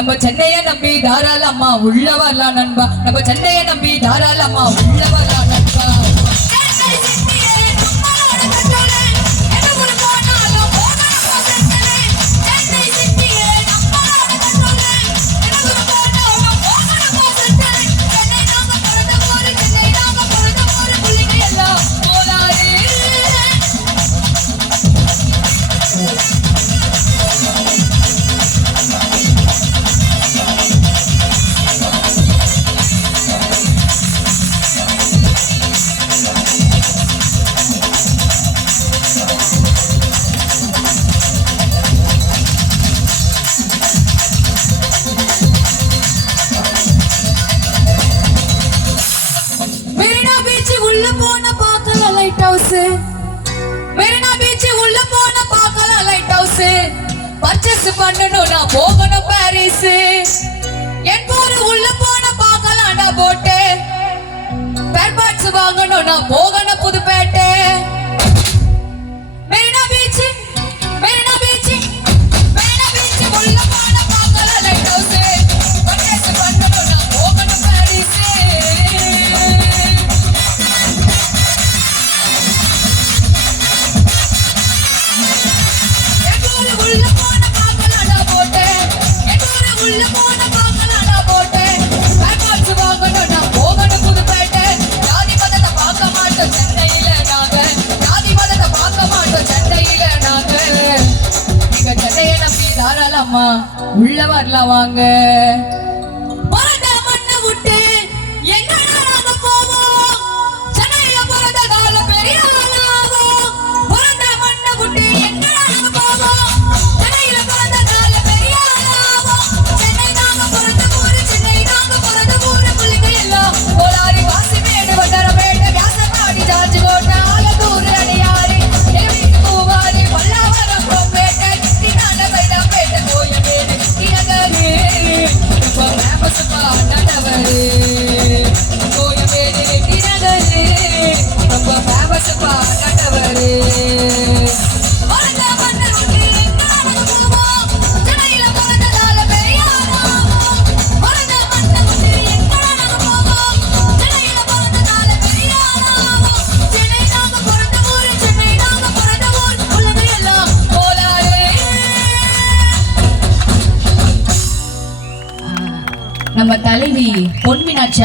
நம்ம சென்னையை நம்பி தாராளமா உள்ள வரலாம் நண்பா. நம்ம சென்னையை நம்பி தாராளமா உள்ள வரலாம் நண்பா. மெரினா பீச் உள்ள போன பார்க்கலாம் லைட் ஹவுஸ். பர்ச்சேஸ் பண்ணணும் நான் போகணும் பாரிஸ். என்போரு உள்ள போன பார்க்கலாம்டா போட்டு. ஸ்பேர் பார்ட்ஸ் வாங்கணும் நான் போகணும் Pudupet. Marina beach Marina beach Marina beach உள்ள போன பார்க்கலாம் லைட் ஹவுஸ். பர்ச்சேஸ் பண்ணணும் நான் போகணும் பாரிஸ். தாராளமா உள்ள வரலாம் வாங்க. பிறந்த மண்ணை விட்டு எங்க நாங்க போவோம். சென்னையில பிறந்த கால பெரிய ஆளாவோம். பிறந்த மண்ணை விட்டு எங்க நாங்க போவோம். சென்னையில பிறந்த கால பெரிய ஆளாவோம். சென்னை நாங்க பிறந்த ஊரு, சென்னை நாங்க பிறந்த ஊரு. பிள்ளைங்க எல்லாம் கோலாரி, வாசிமேடு, வண்டரமேடு, வியாசர்பாடி, ஜார்ஜ் கோட்டை, ஆலத்தூர், அடியாறு, எலவீட்டு, பூவாரி, பல்லாவரம், கோம்பேட்டை, நம்ம தலைவி பொன் மீனாட்சி